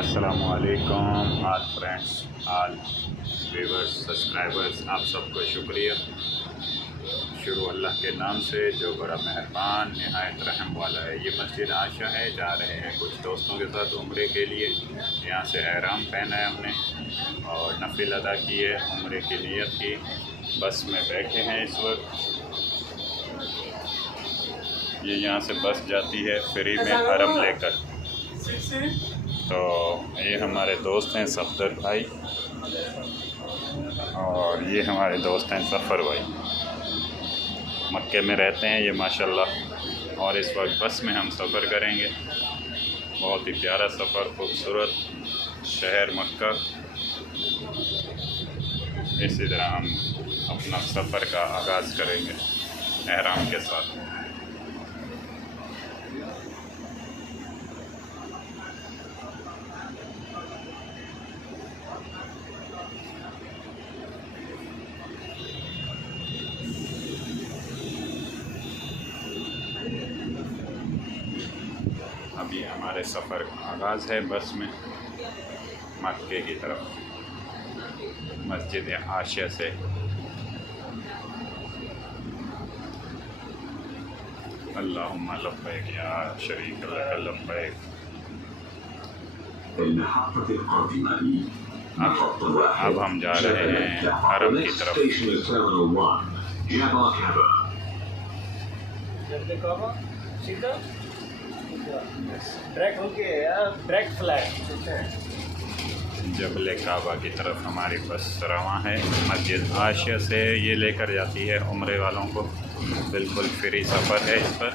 السلام علیکم آل فرینڈس، آل viewers, subscribers, آپ سب کو شکریہ۔ شروع اللہ کے نام سے جو بڑا مہربان نہایت رحم والا ہے۔ یہ مسجد عائشہ ہے، جا رہے ہیں کچھ دوستوں کے ساتھ عمرے کے لیے۔ یہاں سے احرام پہنا ہے ہم نے اور نفل ادا کی ہے، عمرے کی نیت کی۔ بس میں بیٹھے ہیں اس وقت۔ یہ یہاں سے بس جاتی ہے فری میں حرم لے کر۔ تو یہ ہمارے دوست ہیں صفدر بھائی اور یہ ہمارے دوست ہیں ظفر بھائی، مکے میں رہتے ہیں یہ ماشاءاللہ، اور اس وقت بس میں ہم سفر کریں گے۔ بہت ہی پیارا سفر، خوبصورت شہر مکہ۔ اسی طرح ہم اپنا سفر کا آغاز کریں گے احرام کے ساتھ۔ ابھی ہمارے سفر کا آغاز ہے بس میں مکے کی طرف، مسجد عائشہ سے۔ اللہم لبیک یا شریک لک لبیک۔ اب ہم جا رہے ہیں حرم کی طرف۔ جبل کعبہ کی طرف ہماری بس رواں ہے مسجد عائشہ سے۔ یہ لے کر جاتی ہے عمرے والوں کو، بالکل فری سفر ہے اس پر،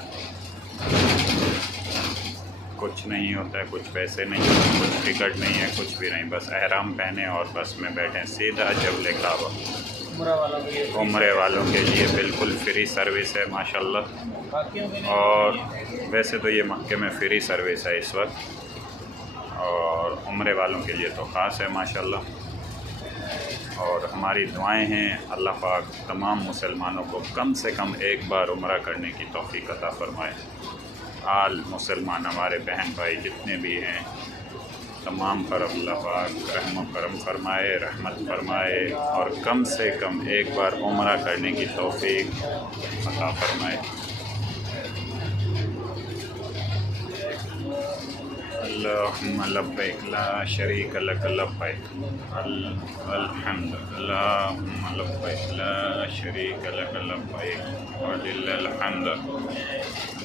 کچھ نہیں ہوتا ہے، کچھ پیسے نہیں ہوتے، کچھ ٹکٹ نہیں ہے، کچھ بھی نہیں، بس احرام پہنے اور بس میں بیٹھیں سیدھا جبل کعبہ۔ عمرے والوں کے لیے بالکل فری سروس ہے ماشاءاللہ، اور ویسے تو یہ مکے میں فری سروس ہے اس وقت، اور عمرے والوں کے لیے تو خاص ہے ماشاءاللہ۔ اور ہماری دعائیں ہیں اللہ پاک تمام مسلمانوں کو کم سے کم ایک بار عمرہ کرنے کی توفیق عطا فرمائے۔ آل مسلمان ہمارے بہن بھائی جتنے بھی ہیں تمام پر اللہ پاک رحم و کرم فرمائے، رحمت فرمائے، اور کم سے کم ایک بار عمرہ کرنے کی توفیق عطا فرمائے۔ اللہم لبیک لا شریک لک لبیک الحمد، اللہم لبیک لا شریک لک لبیک وللہ الحمد،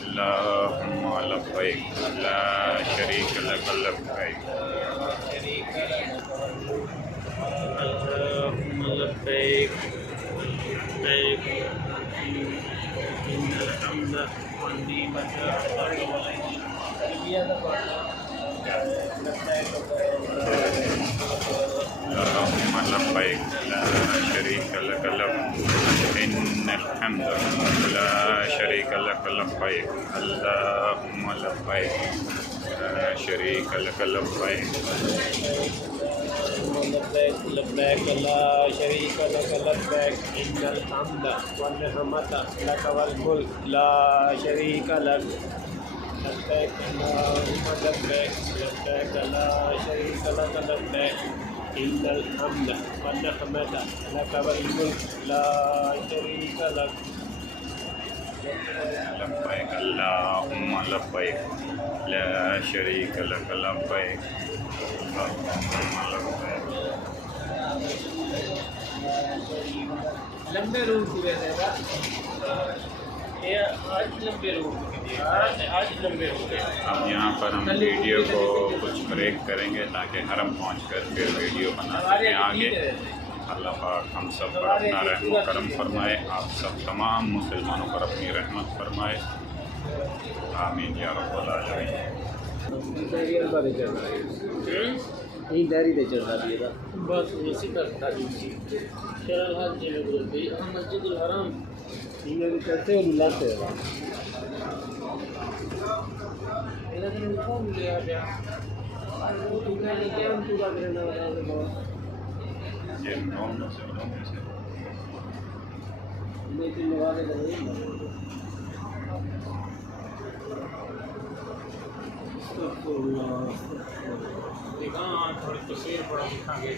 اللہم لبیک لا شریک لک لبیک، اللہم لبیک لبیک ان الحمد والنعمت لک۔ اللہم لبیک لا شریک لک لبیک ان الحمد لا شریک لک لبیک، اللہم لبیک لا شریک لک لبیک، لبیک لا شریک لک لبیک ان الحمد والنعمت لک والملک لا شریک لک، لبیک اللہم لبیک لبیک لا شریک لک لبیک ان الحمد والنعمت لک والملک لا شریک لک، لبیک اللہم لبیک لا شریک لک لبیک، اللہم لبیک۔ لمبے روٹ ہوئے تھے آج لمبے روٹ، آج لمبے روٹ۔ اب یہاں پر ہم ویڈیو کو کچھ بریک کریں گے تاکہ حرم پہنچ کر پھر ویڈیو بنا سکیں آگے۔ اللہ پاک ہم سب پر اپنا رحم و کرم فرمائے، آپ سب تمام مسلمانوں پر اپنی رحمت فرمائے، آمین یا رب العالمین۔ یہی ڈائری دے چڑھا دیے گا بس اسی کا بتا دیجیے۔ شرح الحال جی میں مسجد الحرام یہ کرتے اور لاتے ہیں۔ ہاں تھوڑی تصویر بڑا دکھا گے